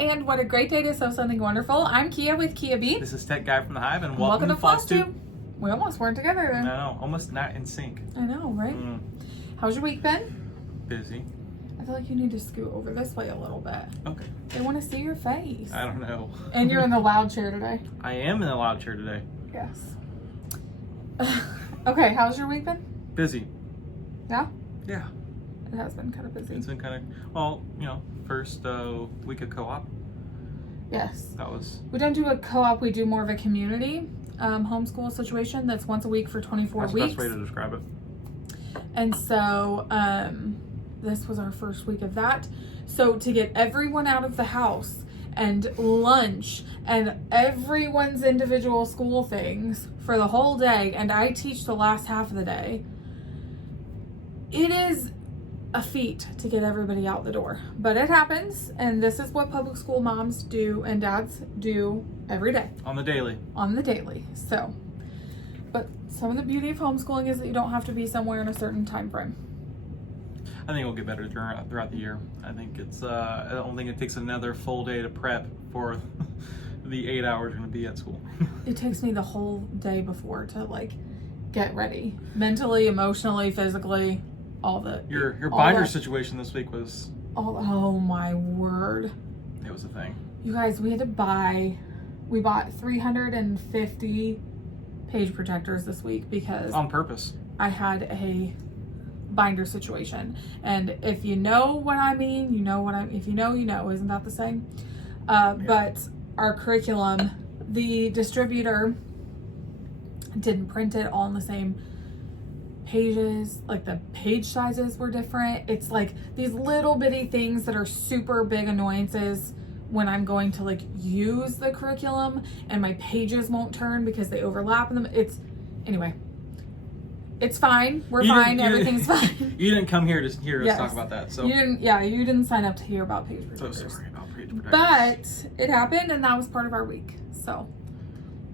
and what a great day to sew something wonderful. I'm Kia with Kia B. This is Tech Guy from the Hive, and welcome to Flosstube. We almost weren't together then. No, almost not in sync. I know, right? How's your week been? Busy. I feel like you need to scoot over this way a little bit. Okay. They want to see your face. I don't know. And you're in the loud chair today. I am in the loud chair today. Yes. Okay, how's your week been? Busy. Yeah? Yeah. It has been kind of busy. It's been kind of, well, first week of co-op. Yes. That was... We don't do a co-op, we do more of a community homeschool situation that's once a week for 24 weeks. That's the best way to describe it. And so this was our first week of that. So to get everyone out of the house and lunch and everyone's individual school things for the whole day, and I teach the last half of the day, it is a feat to get everybody out the door. But it happens, and this is what public school moms do and dads do every day. On the daily. On the daily. So, but some of the beauty of homeschooling is that you don't have to be somewhere in a certain time frame. I think it'll get better throughout the year. I think it's, I don't think it takes another full day to prep for the 8 hours you're going to be at school. It takes me the whole day before to get ready. Mentally, emotionally, physically, all the... Your binder situation this week was... Oh my word. It was a thing. You guys, we bought 350 page protectors this week because... On purpose. I had a binder situation. And if you know what I mean, you know what if you know, you know. Isn't that the same? Yeah. But our curriculum, the distributor didn't print it all in the same pages. Like the page sizes were different. It's like these little bitty things that are super big annoyances when I'm going to use the curriculum, and my pages won't turn because they overlap in them. Anyway, it's fine. We're fine. Everything's fine. You didn't come here to hear us talk about that. So you didn't sign up to hear about page protectors. So sorry about page protectors. But it happened, and that was part of our week. So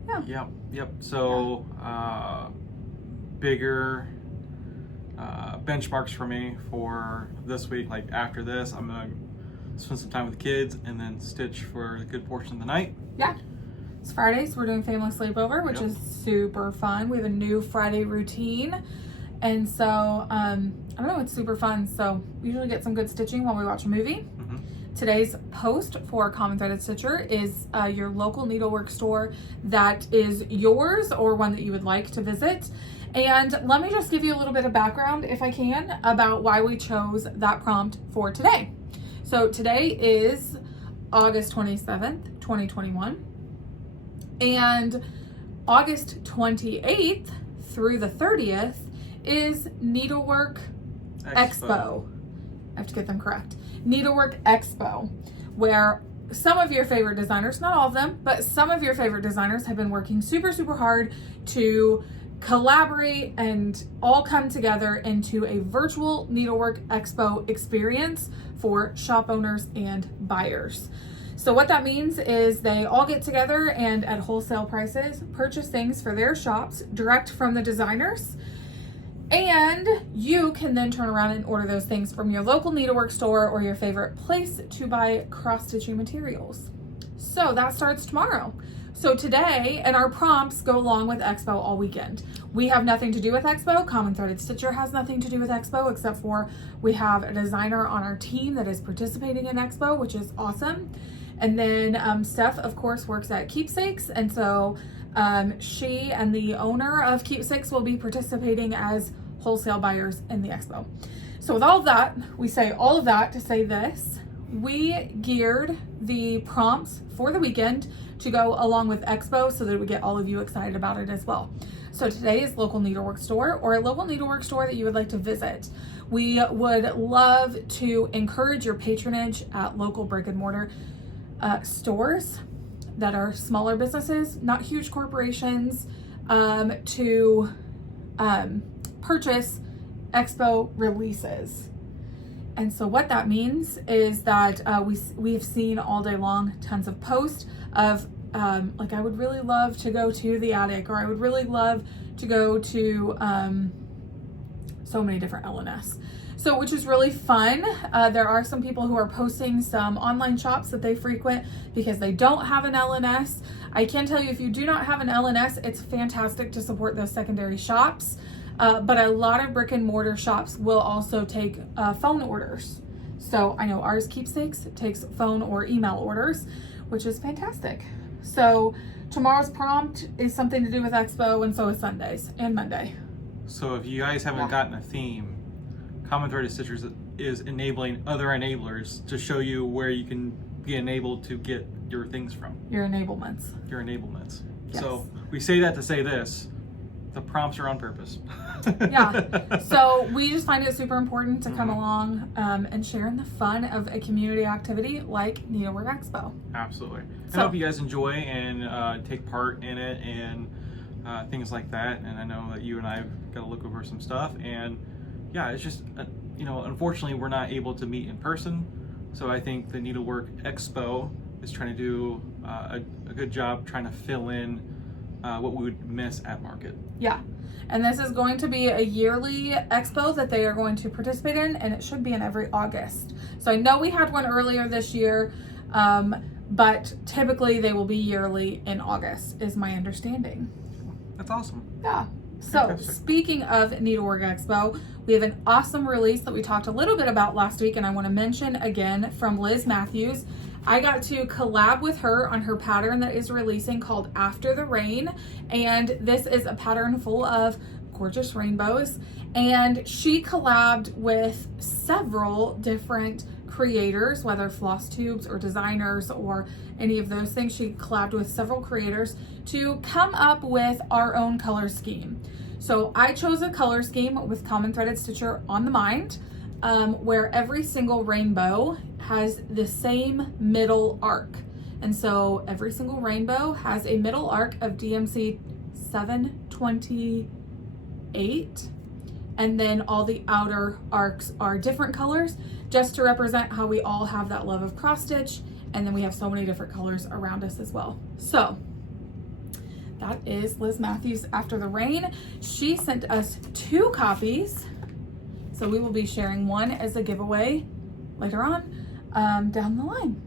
yeah. Yep. So bigger benchmarks for me for this week. Like after this, I'm gonna spend some time with the kids and then stitch for a good portion of the night. Yeah. It's Friday, so we're doing family sleepover, which is super fun. We have a new Friday routine. And so, I don't know, it's super fun. So we usually get some good stitching while we watch a movie. Today's post for Common Threaded Stitcher is your local needlework store that is yours or one that you would like to visit. And let me just give you a little bit of background, if I can, about why we chose that prompt for today. So today is August 27th, 2021. And August 28th through the 30th is Needlework Expo. I have to get them correct. Needlework Expo, where some of your favorite designers, not all of them, but some of your favorite designers have been working super, super hard to collaborate and all come together into a virtual Needlework Expo experience for shop owners and buyers. So what that means is they all get together and at wholesale prices purchase things for their shops direct from the designers. And you can then turn around and order those things from your local needlework store or your favorite place to buy cross-stitching materials. So that starts tomorrow. So today, and our prompts go along with Expo all weekend. We have nothing to do with Expo. Common Threaded Stitcher has nothing to do with Expo, except for we have a designer on our team that is participating in Expo, which is awesome. And then Steph, of course, works at Keepsakes. And so she and the owner of Keepsakes will be participating as wholesale buyers in the Expo. So with all of that, we say all of that to say this. We geared the prompts for the weekend to go along with Expo so that we get all of you excited about it as well. So today is Local Needlework Store, or a local needlework store that you would like to visit. We would love to encourage your patronage at local brick and mortar stores that are smaller businesses, not huge corporations, to purchase Expo releases. And so what that means is that we've seen all day long tons of posts of like, I would really love to go to the attic, or I would really love to go to so many different LNS. So, which is really fun. There are some people who are posting some online shops that they frequent because they don't have an LNS. I can tell you, if you do not have an LNS, it's fantastic to support those secondary shops. But a lot of brick and mortar shops will also take phone orders. So I know ours, Keepsakes, takes phone or email orders, which is fantastic. So tomorrow's prompt is something to do with Expo, and so is Sundays and Monday. So if you guys haven't gotten a theme, Common Threaded Stitchers is enabling other enablers to show you where you can be enabled to get your things from. Your enablements. Your enablements. Yes. So we say that to say this. The prompts are on purpose. Yeah. So we just find it super important to come along and share in the fun of a community activity like Needlework Expo. Absolutely. So, I hope you guys enjoy and take part in it and things like that. And I know that you and I have got to look over some stuff. And yeah, it's just, unfortunately, we're not able to meet in person. So I think the Needlework Expo is trying to do a good job trying to fill in what we would miss at market. Yeah. And this is going to be a yearly expo that they are going to participate in, and it should be in every August. So I know we had one earlier this year, but typically they will be yearly in August, is my understanding. That's awesome. Yeah. So speaking of Needlework Expo, we have an awesome release that we talked a little bit about last week, and I want to mention again from Liz Matthews. I got to collab with her on her pattern that is releasing called After the Rain, and this is a pattern full of gorgeous rainbows, and she collabed with several different creators, whether Flosstubes or designers or any of those things. She collabed with several creators to come up with our own color scheme. So I chose a color scheme with Common Threaded Stitcher on the mind, where every single rainbow has the same middle arc. And so every single rainbow has a middle arc of DMC 728. And then all the outer arcs are different colors, just to represent how we all have that love of cross stitch. And then we have so many different colors around us as well. So that is Liz Matthews After the Rain. She sent us 2 copies. So we will be sharing one as a giveaway later on, down the line.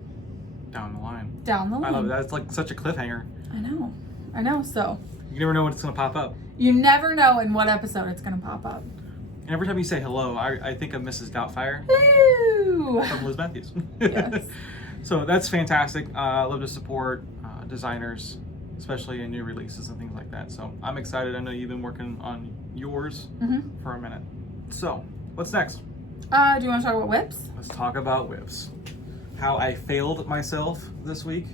Down the line. Down the line. I love it. That's like such a cliffhanger. I know. So You never know when it's going to pop up. you never know in what episode it's going to pop up. And every time you say hello, I think of Mrs. Doubtfire Hello. from Liz Matthews. Yes. So that's fantastic. I love to support designers, especially in new releases and things like that. So I'm excited. I know you've been working on yours for a minute. So what's next? Do you want to talk about whips? Let's talk about whips. How I failed myself this week.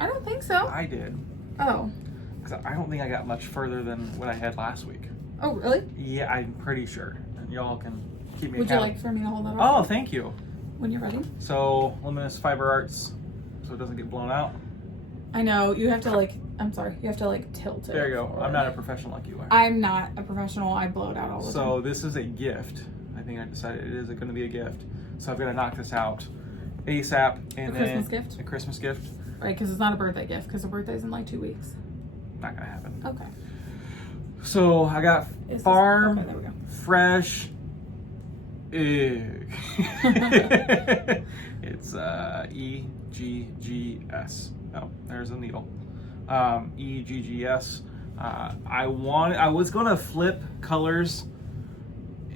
I don't think so. I did. Oh. Because I don't think I got much further than what I had last week. Oh, really? Yeah, I'm pretty sure. And y'all can keep me Would you accountable. like for me to hold that up? Oh, thank you. When you're ready. So, luminous fiber arts, so it doesn't get blown out. I know, you have to you have to tilt it. There you go. forward. I'm not a professional like you are. I'm not a professional. I blow it out all the time. So this is a gift. I think I decided it is going to be a gift. So I've got to knock this out ASAP. And A Christmas gift? A Christmas gift. Right, because it's not a birthday gift, because the birthday's in like 2 weeks. Not going to happen. Okay. So I got Okay, farm, there we go. fresh, egg. It's EGGS. Oh, there's a needle. EGGS. I was gonna flip colors,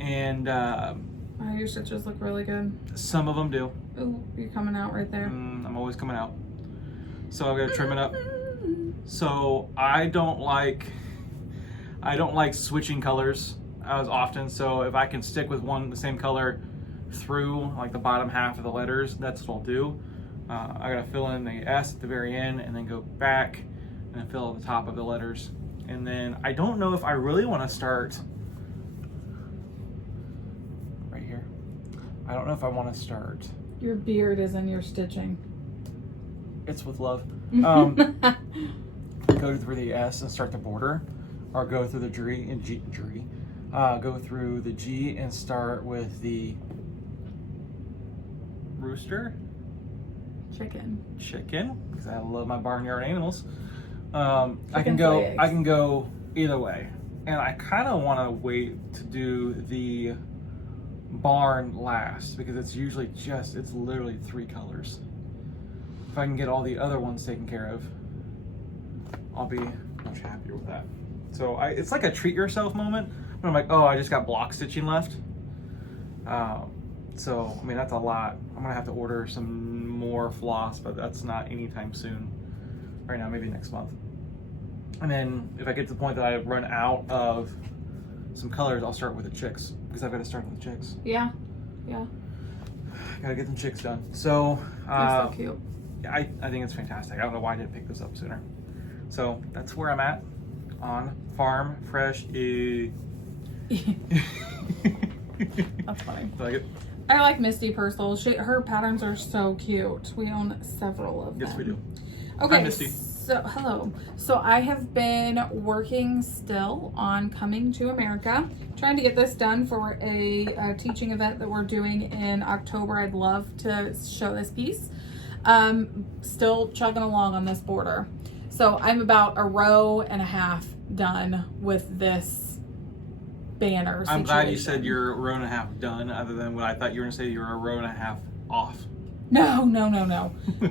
and Oh, your stitches look really good. some of them do. Oh, you're coming out right there. I'm always coming out. So I've got to trim it up. So I don't like switching colors as often. So if I can stick with the same color through like the bottom half of the letters, that's what I'll do. I gotta fill in the S at the very end and then go back and fill the top of the letters. And then I don't know if I really want to start right here. I don't know if I want to start. Your beard is in your stitching. It's with love. Go through the S and start the border, or go through the go through the G and start with the rooster. Chicken. Because I love my barnyard animals. I can Chickens lay eggs. go either way. And I kind of want to wait to do the barn last because it's literally 3 colors. If I can get all the other ones taken care of, I'll be much happier with that. So it's like a treat yourself moment. But I'm like, oh, I just got block stitching left. So, I mean, that's a lot. I'm gonna have to order some more floss, but that's not anytime soon. Right now, maybe next month. And then if I get to the point that I run out of some colors, I'll start with the chicks because I've got to start with the chicks. Yeah. Gotta get them chicks done. So, They're so cute. I think it's fantastic. I don't know why I didn't pick this up sooner. So that's where I'm at on Farm Fresh. That's funny. Like it? I like Misty Purcell. Her patterns are so cute. We own several of them. Yes, we do. Okay, Hi, Misty. so hello. So I have been working still on Coming to America, trying to get this done for a teaching event that we're doing in October. I'd love to show this piece. Still chugging along on this border. So I'm about 1.5 rows done with this banner I'm glad you situation. said you're 1.5 rows done, other than what I thought you were going to say you were 1.5 rows off. No.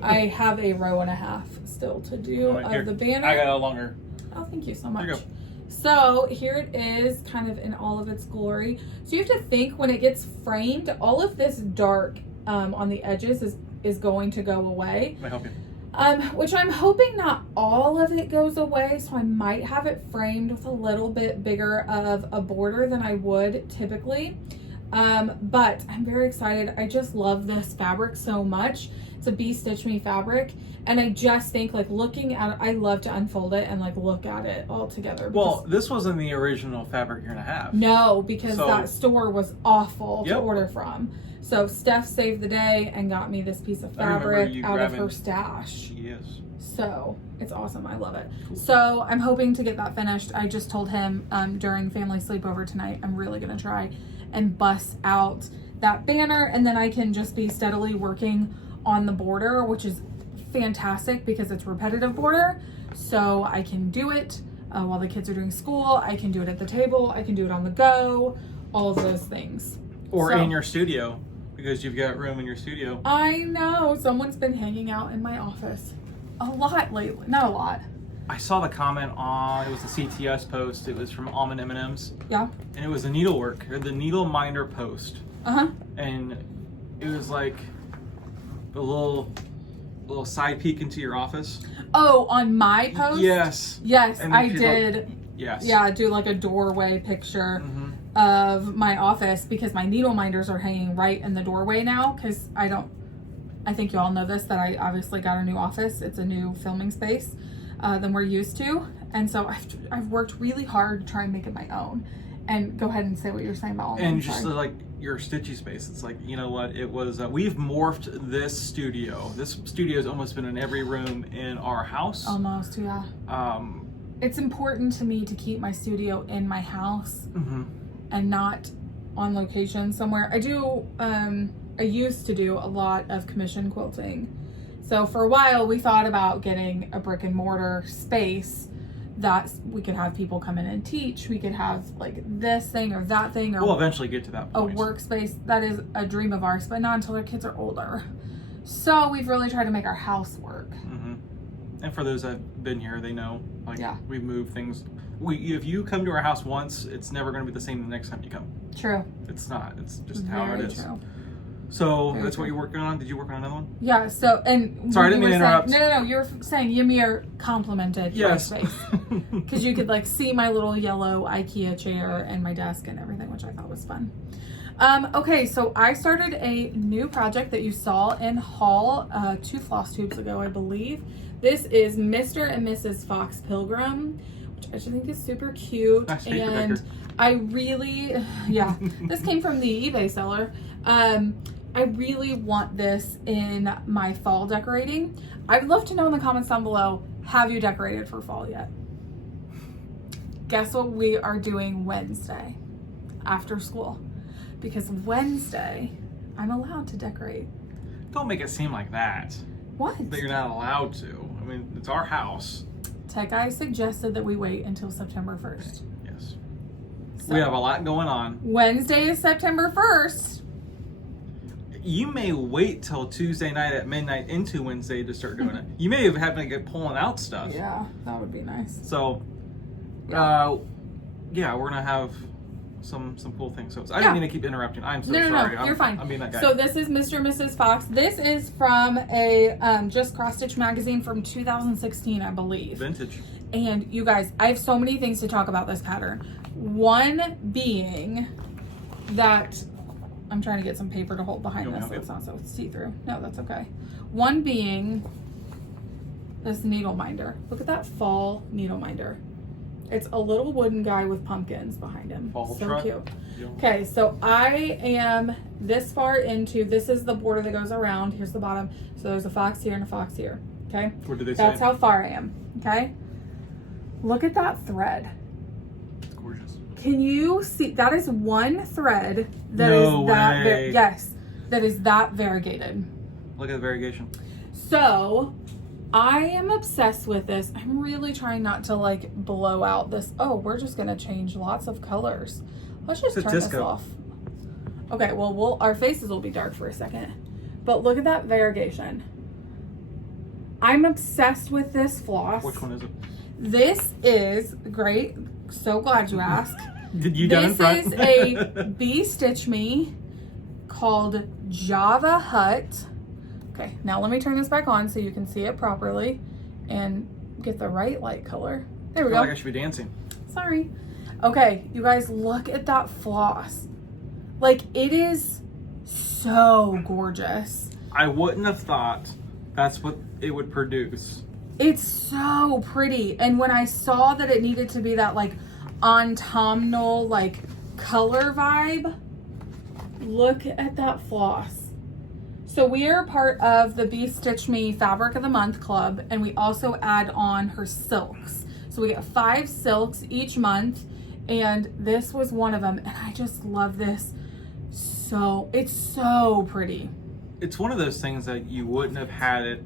I have 1.5 rows still to do Here, of the banner. I got a longer. Oh, thank you so much. There you go. So here it is, kind of in all of its glory. So you have to think when it gets framed, all of this dark on the edges is going to go away. Let me help you. Which I'm hoping not all of it goes away, so I might have it framed with a little bit bigger of a border than I would typically. But I'm very excited. I just love this fabric so much. It's a Bee Stitch Me fabric, and I just think like looking at it, I love to unfold it and like look at it all together. Well, this wasn't the original fabric you're gonna have. No, because that store was awful to Yep. order from. So Steph saved the day and got me this piece of fabric out of her stash. Yes. So it's awesome. I love it. So I'm hoping to get that finished. I just told him during family sleepover tonight, I'm really going to try and bust out that banner, and then I can just be steadily working on the border, which is fantastic because it's repetitive border. So I can do it while the kids are doing school. I can do it at the table. I can do it on the go, all of those things. Or in your studio, because you've got room in your studio. I know. Someone's been hanging out in my office a lot lately. Not a lot. I saw the comment on, it was the CTS post, it was from Almond M&M's. Yeah. And it was the needlework, or the needle minder post. Uh-huh. And it was like a little side peek into your office. Oh, on my post? Yes. Yes, And I she's did. like, yes. Yeah, do like a doorway picture of my office because my needle minders are hanging right in the doorway now because I think you all know this, that I obviously got a new office. It's a new filming space than we're used to. And so I've worked really hard to try and make it my own. And go ahead and say what you're saying about all that. And just like your stitchy space, it's like, you know what, it was, we've morphed this studio. This studio's almost been in every room in our house. Almost, yeah. It's important to me to keep my studio in my house and not on location somewhere. I used to do a lot of commission quilting. So for a while we thought about getting a brick and mortar space that we could have people come in and teach. We could have like this thing or that thing, or we'll eventually get to that point. A workspace. That is a dream of ours, but not until our kids are older. So we've really tried to make our house work. And for those that have been here, they know, like, we move things. If you come to our house once, it's never going to be the same the next time you come. True. It's not. It's just how Very it is. true. So Very that's true. what you're working on. Did you work on another one? Yeah. So, and sorry, I didn't mean to interrupt. No. You were saying Ymir complimented my space because you could like see my little yellow IKEA chair and my desk and everything, which I thought was fun. Okay, so I started a new project that you saw in haul 2 floss tubes ago, I believe. This is Mr. and Mrs. Fox Pilgrim, which I just think is super cute. Nice and I really, this came from the eBay seller. I really want this in my fall decorating. I'd love to know in the comments down below, have you decorated for fall yet? Guess what we are doing Wednesday after school? Because Wednesday, I'm allowed to decorate. Don't make it seem like that. What? That you're not allowed to. I mean, it's our house. Tech Eye suggested that we wait until September 1st. Yes. So, we have a lot going on. Wednesday is September 1st. You may wait till Tuesday night at midnight into Wednesday to start doing it. You may have had to get pulling out stuff. Yeah, that would be nice. So, yeah, we're gonna have some cool things. So I didn't mean to keep interrupting. I'm so sorry. No, you're fine. I'm being that guy. So this is Mr. and Mrs. Fox. This is from a Just Cross Stitch magazine from 2016, I believe. Vintage. And you guys, I have so many things to talk about this pattern. One being that I'm trying to get some paper to hold behind this so it's not so see-through. No, that's okay. One being this needle minder. Look at that fall needle minder. It's a little wooden guy with pumpkins behind him. Fall so truck. cute. Yeah. Okay, so I am this far into, this is the border that goes around. Here's the bottom. So there's a fox here and a fox here. Okay? What did they say? That's how far I am. Okay? Look at that thread. It's gorgeous. Can you see? That is one thread that No is that way. yes, that is that variegated. Look at the variegation. So I am obsessed with this. I'm really trying not to like blow out this. Oh, we're just gonna change lots of colors. Let's just turn this off. Okay, well, our faces will be dark for a second. But look at that variegation. I'm obsessed with this floss. Which one is it? This is great. So glad you asked. Did you done in front? This is a Bee Stitch Me called Java Hut. Okay, now let me turn this back on so you can see it properly and get the right light color. There we I feel go. like I should be dancing. Sorry. Okay, you guys, look at that floss. Like, it is so gorgeous. I wouldn't have thought that's what it would produce. It's so pretty. And when I saw that it needed to be that like autumnal like color vibe, look at that floss. So we are part of the Bee Stitch Me Fabric of the Month Club, and we also add on her silks. So we get 5 silks each month, and this was one of them, and I just love this. So it's so pretty. It's one of those things that you wouldn't have had it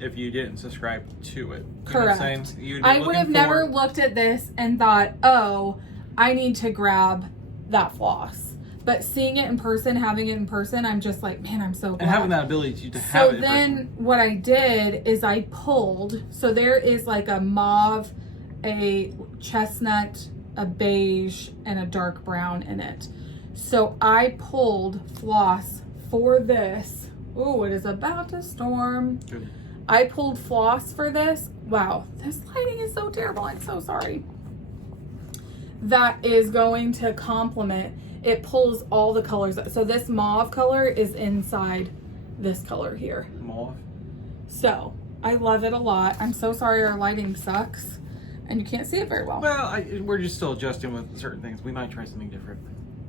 if you didn't subscribe to it. You know what I'm Correct. saying? You'd be I would looking have never for- looked at this and thought, oh, I need to grab that floss. But seeing it in person, having it in person, I'm just like, man, I'm so glad. And having that ability to have it. So then what I did is I pulled, so there is like a mauve, a chestnut, a beige, and a dark brown in it. So I pulled floss for this. Ooh, it is about to storm. Good. I pulled floss for this. Wow, this lighting is so terrible. I'm so sorry. That is going to complement. It pulls all the colors. So this mauve color is inside this color here. Mauve. So I love it a lot. I'm so sorry our lighting sucks and you can't see it very well. Well, we're just still adjusting with certain things. We might try something different.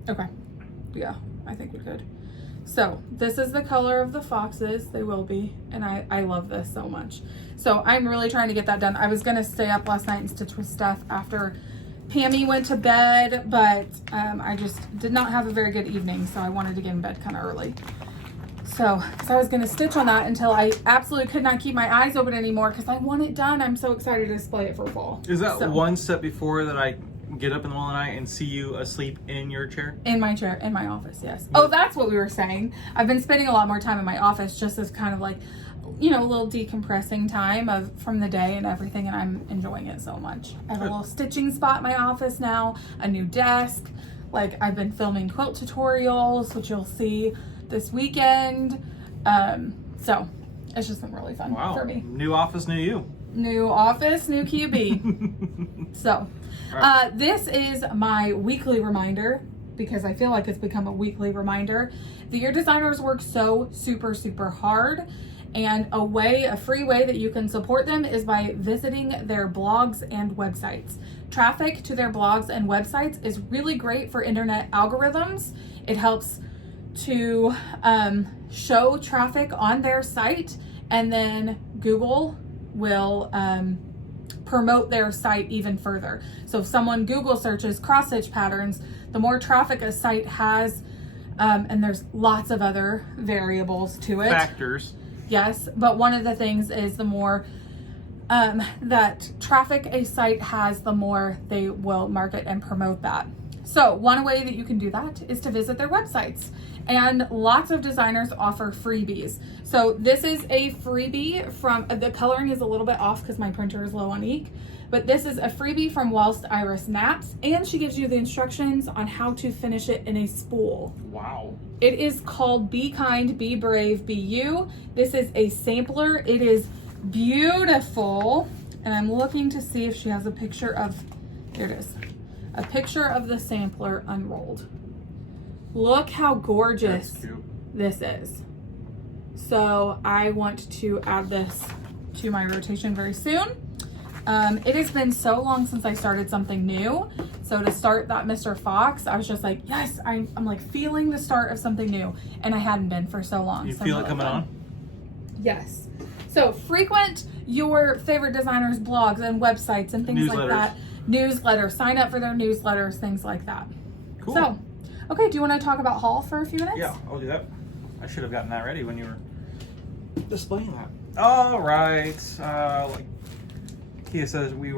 Okay. Yeah, I think we could. So this is the color of the foxes. They will be. And I love this so much. So I'm really trying to get that done. I was going to stay up last night and stitch with stuff after Pammy went to bed, but I just did not have a very good evening, so I wanted to get in bed kind of early. So I was going to stitch on that until I absolutely could not keep my eyes open anymore because I want it done. I'm so excited to display it for fall. Is that one step before that I get up in the middle of the night and see you asleep in your chair? In my chair, in my office, yes. Oh, that's what we were saying. I've been spending a lot more time in my office just as kind of like, you know, a little decompressing time from the day and everything, and I'm enjoying it so much. I have a little stitching spot in my office now, a new desk. Like, I've been filming quilt tutorials, which you'll see this weekend. So it's just been really fun for me. New office, new you. New office, new QB. So this is my weekly reminder, because I feel like it's become a weekly reminder. The Year Designers work so super hard, and a free way that you can support them is by visiting their blogs and websites. Traffic to their blogs and websites is really great for internet algorithms. It helps to show traffic on their site, and then Google will promote their site even further. So if someone Google searches cross stitch patterns, the more traffic a site has, and there's lots of other variables to it. Factors. Yes, but one of the things is the more that traffic a site has, the more they will market and promote that. So one way that you can do that is to visit their websites. And lots of designers offer freebies. So this is a freebie from, the coloring is a little bit off because my printer is low on ink, but this is a freebie from Whilst Iris Naps, and she gives you the instructions on how to finish it in a spool. Wow. It is called Be Kind, Be Brave, Be You. This is a sampler. It is beautiful. And I'm looking to see if she has a picture of, there it is, a picture of the sampler unrolled. Look how gorgeous this is. So I want to add this to my rotation very soon. It has been so long since I started something new. So to start that Mr. Fox, I was just like, yes, I'm like feeling the start of something new. And I hadn't been for so long. You so feel it coming on? Yes. So frequent your favorite designers' blogs and websites and things like that. Newsletters. Sign up for their newsletters, things like that. Cool. So, okay, do you want to talk about haul for a few minutes? Yeah, I'll do that. I should have gotten that ready when you were displaying that. All right. Like Kia says, we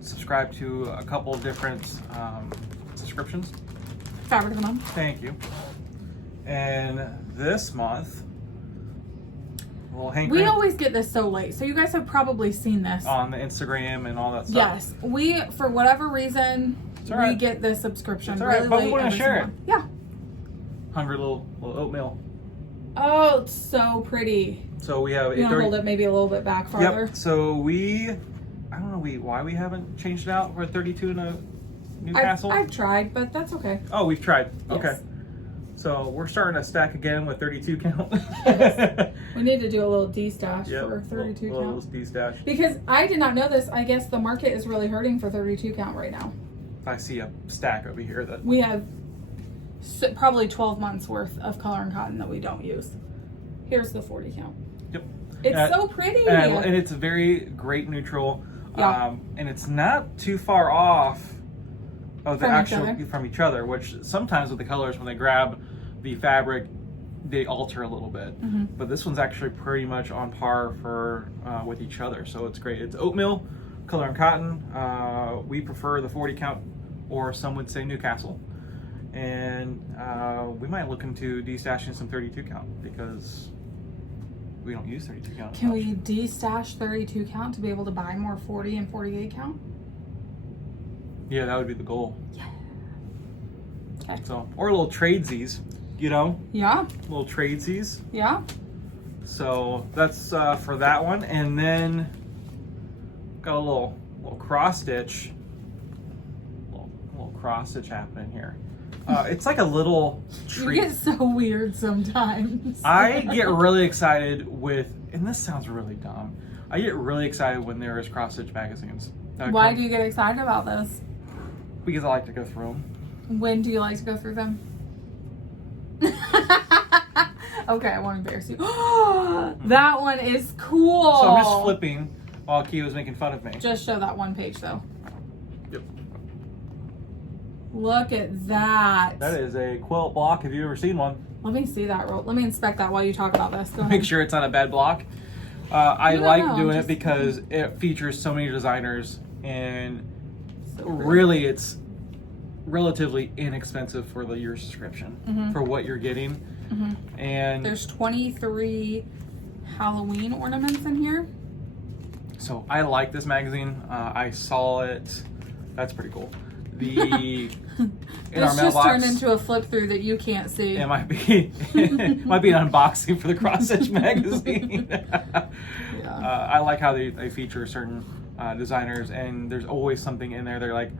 subscribed to a couple of different subscriptions. Fabric of the month. Thank you. And this month, well, we always get this so late, so you guys have probably seen this on the Instagram and all that stuff. Yes, we, for whatever reason, we get this subscription really but late. we want to share it. Yeah. Hungry little oatmeal. Oh, it's so pretty. So we have. You want to hold it maybe a little bit back farther? Yep. So I don't know why we haven't changed it out for 32 in a Newcastle. I've tried, but that's okay. Oh, we've tried. Yes. Okay. So we're starting to stack again with 32 count. Yes. We need to do a little D-stash for 32 count. Little D-stash. Because I did not know this. I guess the market is really hurting for 32 count right now. I see a stack over here that we have probably 12 months worth of color and cotton that we don't use. Here's the 40 count. Yep. It's so pretty. And it's a very great neutral. Yeah. And it's not too far off of the from each other, which sometimes with the colors, when they grab the fabric, they alter a little bit. Mm-hmm. But this one's actually pretty much on par for with each other, so it's great. It's oatmeal, color and cotton. We prefer the 40 count, or some would say Newcastle. And we might look into de-stashing some 32 count because we don't use 32 count. Can we de-stash 32 count to be able to buy more 40 and 48 count? Yeah, that would be the goal. Yeah. Okay. So, or little tradesies, you know? Yeah. Little tradesies. Yeah. So that's for that one. And then got a little cross stitch. Little cross stitch happening here. It's like a little treat. You get so weird sometimes. I get really excited with, and this sounds really dumb, I get really excited when there is cross stitch magazines. Why do you get excited about this? Because I like to go through them. When do you like to go through them? Okay, I won't embarrass you. That one is cool. So I'm just flipping while Kia was making fun of me. Just show that one page though. Yep. Look at that. That is a quilt block. Have you ever seen one? Let me see that. Let me inspect that while you talk about this. Go ahead. Make sure it's not a bad block. I like doing it because it features so many designers, and really it's relatively inexpensive for the year subscription for what you're getting. And there's 23 Halloween ornaments in here. So I like this magazine. I saw it. That's pretty cool. In this just turned into a flip through that you can't see. It might be an unboxing for the cross stitch magazine. Yeah. I like how they feature certain designers, and there's always something in there. They're like,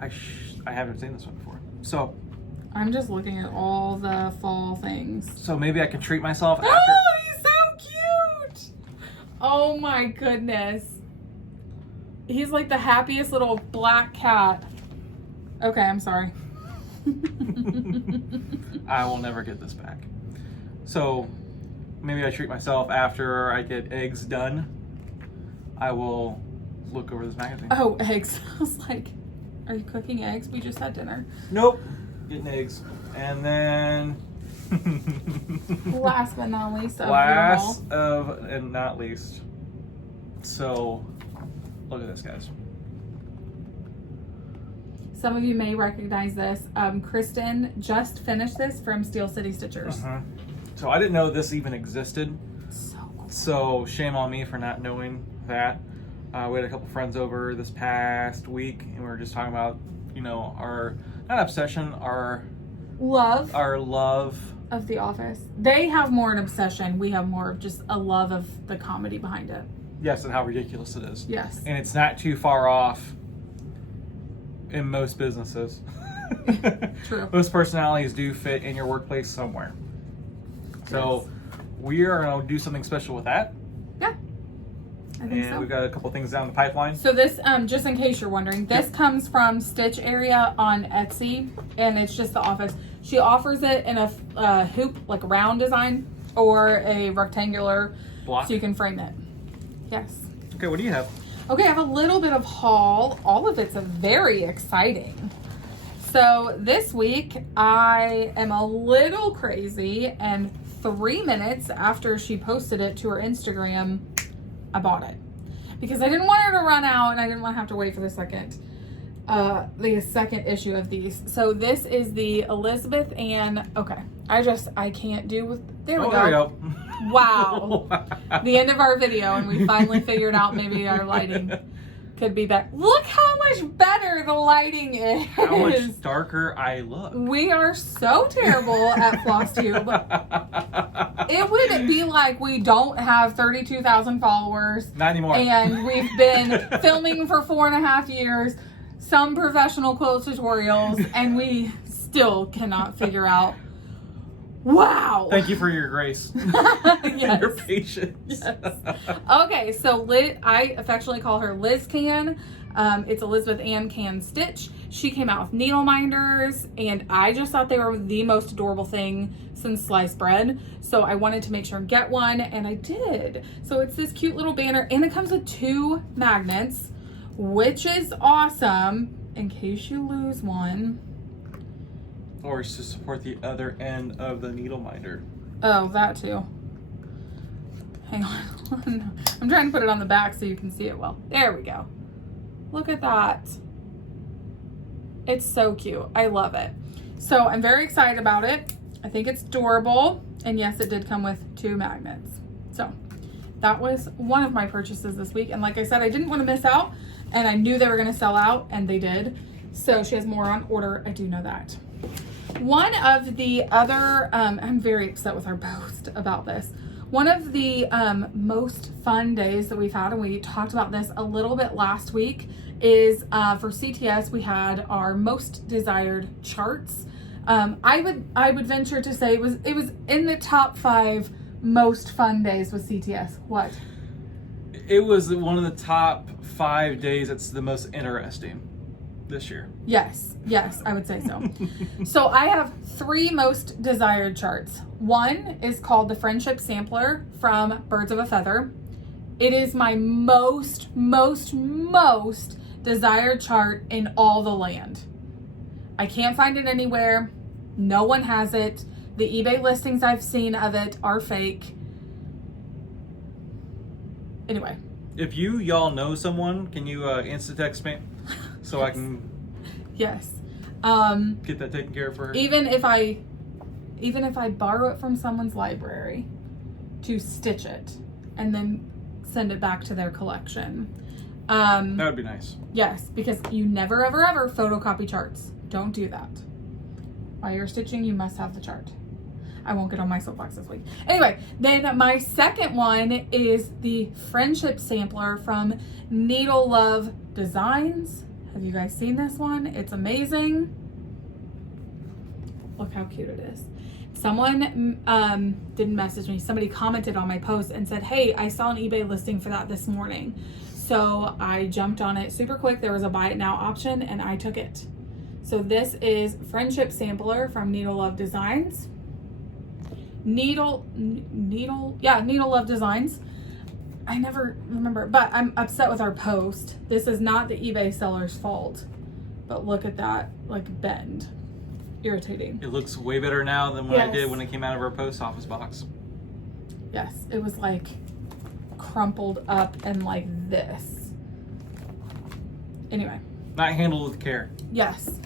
I haven't seen this one before. So I'm just looking at all the fall things. So maybe I can treat myself after. Oh, he's so cute! Oh my goodness. He's like the happiest little black cat. Okay, I'm sorry. I will never get this back. So maybe I treat myself after I get eggs done. I will look over this magazine. Oh, eggs. I was like, are you cooking eggs? We just had dinner. Nope. Getting eggs. And then last but not least and not least. So look at this, guys. Some of you may recognize this. Kristen just finished this from Steel City Stitchers. So I didn't know this even existed. So cool. So shame on me for not knowing that. We had a couple friends over this past week, and we were just talking about, you know, our, not obsession, our love of The Office. They have more an obsession. We have more of just a love of the comedy behind it. Yes, and how ridiculous it is. Yes. And it's not too far off in most businesses. True. Most personalities do fit in your workplace somewhere. So we are going to do something special with that. Yeah, I think And so. we've got a couple things down the pipeline. So this, just in case you're wondering, this comes from Stitch Area on Etsy, and it's just The Office. She offers it in a hoop, like a round design, or a rectangular Block. so you can frame it. Yes. Okay, what do you have? Okay, I have a little bit of haul. All of it's very exciting. So this week I am a little crazy, and 3 minutes after she posted it to her Instagram, I bought it because I didn't want her to run out and I didn't want to have to wait for the second issue of these. So this is the Elizabeth Ann. Okay, I can't do with. There we go. There we go. Wow. The end of our video, and we finally figured out maybe our lighting could be better. Look how much better the lighting is. How much darker I look. We are so terrible at Flosstube. It would be like we don't have 32,000 followers. Not anymore. And we've been filming for 4.5 years, some professional quilt tutorials, and we still cannot figure out. Wow. Thank you for your grace. Yes. Your patience. Yes. Okay, so I affectionately call her Liz Can. It's Elizabeth Ann Can Stitch. She came out with needle minders, and I just thought they were the most adorable thing since sliced bread. So I wanted to make sure and get one, and I did. So it's this cute little banner, and it comes with 2 magnets, which is awesome in case you lose one. Or to support the other end of the needle minder. Oh, that too. Hang on. I'm trying to put it on the back so you can see it well. There we go. Look at that. It's so cute. I love it. So I'm very excited about it. I think it's adorable. And yes, it did come with 2 magnets. So that was one of my purchases this week. And like I said, I didn't want to miss out. And I knew they were going to sell out, and they did. So she has more on order. I do know that. One of the other, I'm very upset with our post about this. One of the most fun days that we've had, and we talked about this a little bit last week, is for CTS, we had our most desired charts. I would venture to say it was in the top 5 most fun days with CTS. What? It was one of the top 5 days that's the most interesting this year. Yes, I would say so. So I have 3 most desired charts. One is called the Friendship Sampler from Birds of a Feather. It is my most desired chart in all the land. I can't find it anywhere. No one has it. The eBay listings I've seen of it are fake. Anyway. If y'all know someone, can you Insta-text me so I can Yes. get that taken care of for her? Even if I borrow it from someone's library to stitch it and then send it back to their collection. That would be nice. Yes, because you never ever photocopy charts. Don't do that. While you're stitching, you must have the chart. I won't get on my soapbox this week. Anyway, then my second one is the Friendship Sampler from Needle Love Designs. Have you guys seen this one? It's amazing. Look how cute it is. Someone didn't message me. Somebody commented on my post and said, hey, I saw an eBay listing for that this morning. So I jumped on it super quick. There was a buy it now option and I took it. So this is Friendship Sampler from Needle Love Designs. Needle Love Designs. I never remember, but I'm upset with our post. This is not the eBay seller's fault, but look at that, like, bend. Irritating. It looks way better now than what Yes. I did when it came out of our post office box. Yes, it was like crumpled up and like this. Anyway, Not handled with care. Yes.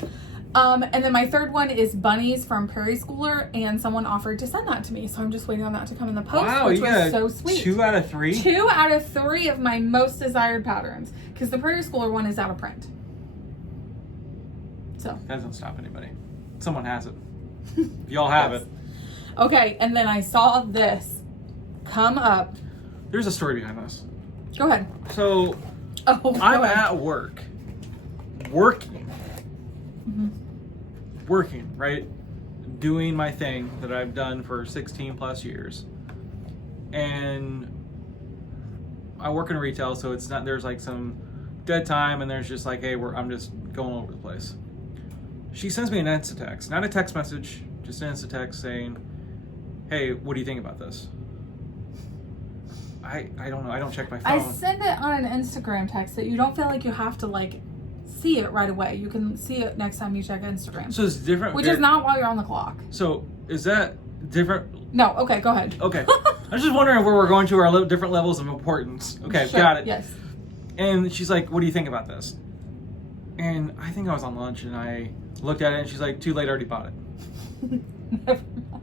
And then my third one is bunnies from Prairie Schooler, and someone offered to send that to me. So I'm just waiting on that to come in the post, Wow, which you was got so sweet. 2 out of 3? 2 out of 3 of my most desired patterns, because the Prairie Schooler one is out of print. So. That doesn't stop anybody. Someone has it. Y'all have Yes. it. Okay, and then I saw this come up. There's a story behind this. Go ahead. So, Oh, I'm go ahead. at work. Working. Mhm. Working, right? Doing my thing that I've done for 16 plus years. And I work in retail, so it's not, there's like some dead time and there's just like, hey, I'm just going over the place. She sends me an Insta text, not a text message, just an Insta text saying, hey, what do you think about this? I don't know, I don't check my phone. I send it on an Instagram text that you don't feel like you have to like see it right away. You can see it next time you check Instagram. So it's different. Which is not while you're on the clock. So is that different? No, okay, go ahead. Okay. I was just wondering where we're going to our different levels of importance. Okay, Sure, got it. Yes. And she's like, what do you think about this? And I think I was on lunch and I looked at it and she's like, too late, I already bought it. Never mind.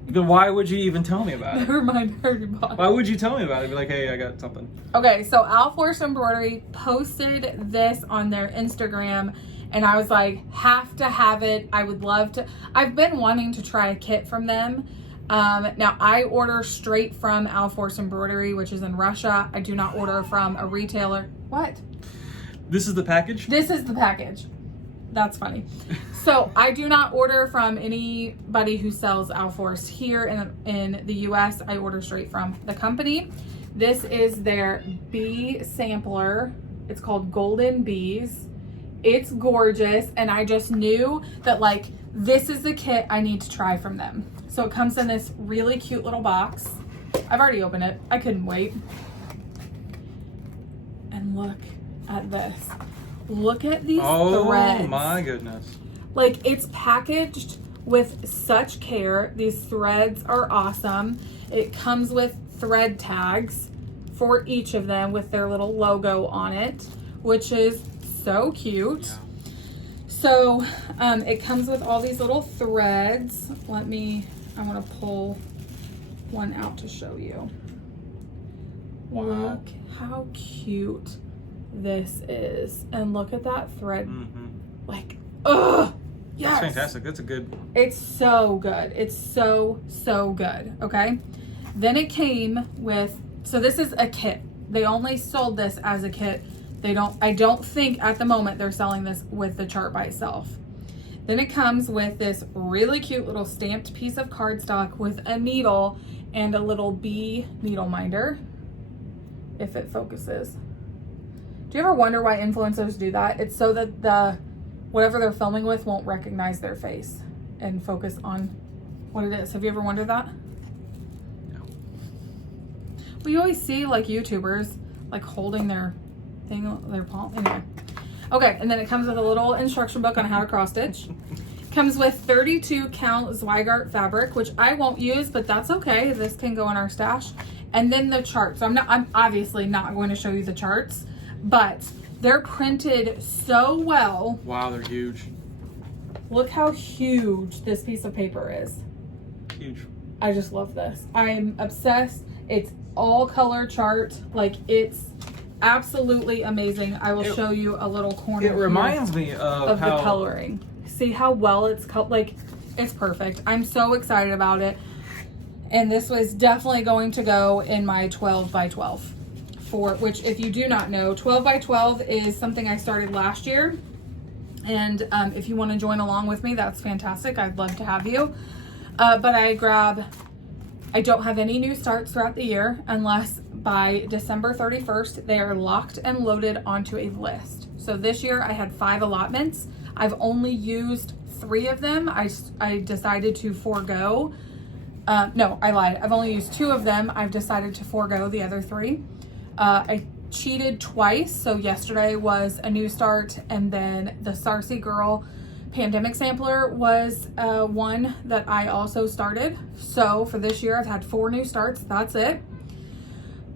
Then why would you even tell me about it? Never mind, I already bought it. Why would you tell me about it? Be like, hey, I got something. Okay, so Alforce Embroidery posted this on their Instagram, and I was like, have to have it. I would love to. I've been wanting to try a kit from them. Now, I order straight from Alforce Embroidery, which is in Russia. I do not order from a retailer. What? This is the package? This is the package. That's funny. So I do not order from anybody who sells Alforce here in the US. I order straight from the company. This is their bee sampler. It's called Golden Bees. It's gorgeous. And I just knew that like, this is the kit I need to try from them. So it comes in this really cute little box. I've already opened it. I couldn't wait. And look at this. Look at these threads. Oh my goodness. Like, it's packaged with such care. These threads are awesome. It comes with thread tags for each of them with their little logo on it, which is so cute. Yeah. So it comes with all these little threads. I want to pull one out to show you. Wow. Look how cute this is. And look at that thread. Mm-hmm. Like, ugh. Yes. That's fantastic. That's a good. It's so good. It's so good. Okay. Then it came with, so this is a kit. They only sold this as a kit. I don't think at the moment they're selling this with the chart by itself. Then it comes with this really cute little stamped piece of cardstock with a needle and a little bee needle minder, if it focuses. Do you ever wonder why influencers do that? It's so that whatever they're filming with won't recognize their face and focus on what it is. Have you ever wondered that? No. Well, you always see like YouTubers like holding their thing, their palm. Anyway. Okay, and then it comes with a little instruction book on how to cross stitch. Comes with 32 count Zweigart fabric, which I won't use, but that's okay. This can go in our stash. And then the chart. So I'm obviously not going to show you the charts, but they're printed so well. Wow, they're huge. Look how huge this piece of paper is. Huge. I just love this. I'm obsessed. It's all color chart. Like, it's absolutely amazing. I will show you a little corner. It reminds me of the coloring. See how well it's like, it's perfect. I'm so excited about it. And this was definitely going to go in my 12 by 12. For which, if you do not know, 12 by 12 is something I started last year. And if you want to join along with me, that's fantastic. I'd love to have you. But I don't have any new starts throughout the year unless by December 31st, they are locked and loaded onto a list. So this year I had 5 allotments. I've only used 3 of them. I decided to forego. No, I lied. I've only used 2 of them. I've decided to forego the other 3. I cheated twice. So yesterday was a new start, and then the Sarcy Girl Pandemic Sampler was one that I also started. So for this year, I've had 4 new starts. That's it.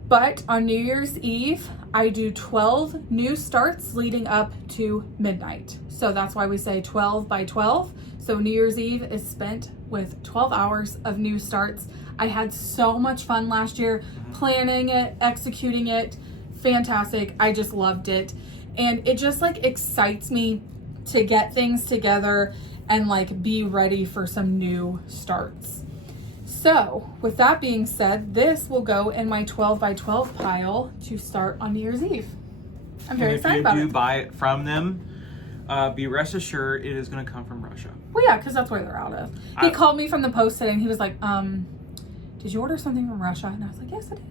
But on New Year's Eve, I do 12 new starts leading up to midnight. So that's why we say 12 by 12. So New Year's Eve is spent with 12 hours of new starts. I had so much fun last year planning it, executing it. Fantastic. I just loved it. And it just like excites me to get things together and like be ready for some new starts. So with that being said, this will go in my 12 by 12 pile to start on New Year's Eve. I'm very excited about it. If you do buy it from them, be rest assured it is going to come from Russia. Well, yeah, because that's where they're out of. He called me from the post today and he was like, did you order something from Russia? And I was like, yes, I did.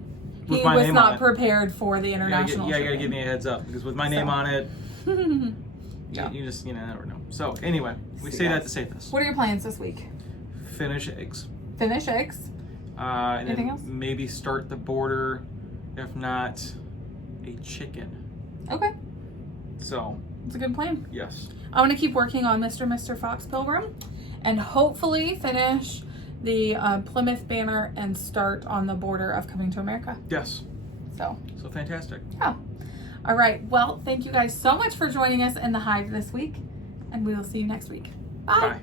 He was not prepared for the international you gotta give me a heads up, because with my name on it, yeah. you just, never know. So anyway, we say that to say this. What are your plans this week? Finish eggs. Finish eggs. And anything then else? Maybe start the border, if not a chicken. Okay. So. It's a good plan. Yes. I want to keep working on Mr. Fox Pilgrim and hopefully finish the Plymouth banner and start on the border of Coming to America. Yes. So fantastic. Yeah. All right. Well, thank you guys so much for joining us in the Hive this week, and we will see you next week. Bye. Bye.